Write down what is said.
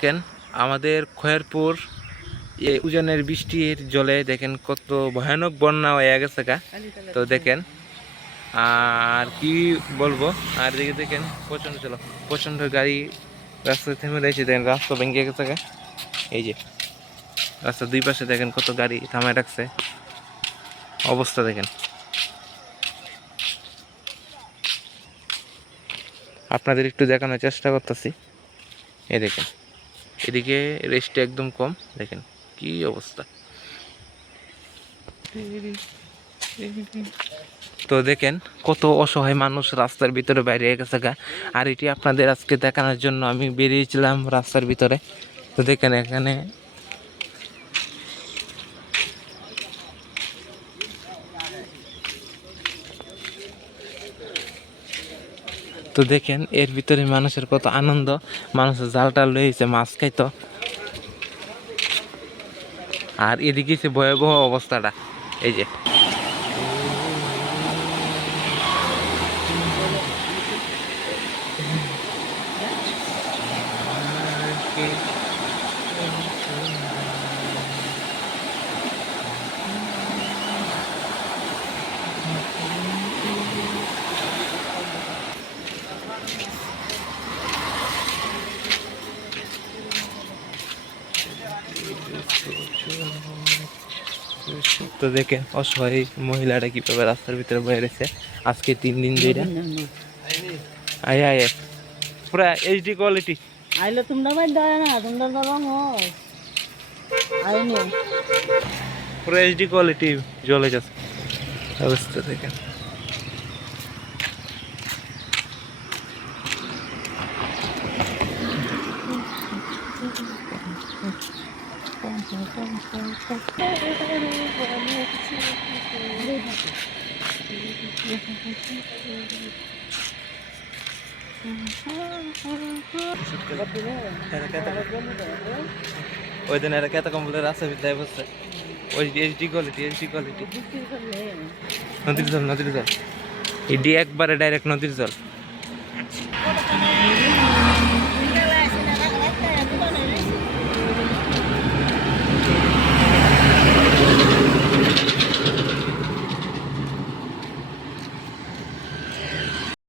দেখেন আমাদের খয়েরপুর এই উজানের বৃষ্টির জলে দেখেন কত ভয়ানক বন্যা হয়ে গেছে গা। তো দেখেন আর কি বলবো, আর দিকে দেখেন প্রচন্ড গাড়ি রাস্তায় থেমে রয়েছে। দেখেন রাস্তা ভেঙে গেছে গা। এই যে রাস্তার দুই পাশে দেখেন কত গাড়ি থামায় রাখছে, অবস্থা দেখেন। আপনাদের একটু দেখানোর চেষ্টা করতেছি। এই দেখেন এদিকে রেস্ট একদম কম, দেখেন কি অবস্থা। তো দেখেন কত অসহায় মানুষ রাস্তার ভিতরে বাইরে গেছে গা। আর এটি আপনাদের আজকে দেখানোর জন্য আমি বেরিয়েছিলাম রাস্তার ভিতরে। তো দেখেন এখানে তো দেখেন এর ভিতরে মানুষের কত আনন্দ, মানুষের জালটা লইছে মাছ খাইতো। আর এদিকে সে ভয়াবহ অবস্থাটা, এই যে তো দেখেন অসহায় মহিলাটা কিভাবে রাস্তার ভিতরে বয়ে রয়েছে আজকে 3 দিন ধরে। আয় আয় পুরা এইচডি কোয়ালিটি আইলে তোমরা ভাই দেয় না, তোমরা তো রং হয় আইনি পুরো এইচডি কোয়ালিটি জ্বলে যাচ্ছে অবস্থা দেখেন। ওই দিন এরা কেত কম বলে রাস্তা ভিতরে বসছে। ওই এইচডি কোয়ালিটি নদীর জল এডি একবারে ডাইরেক্ট নদীর জল।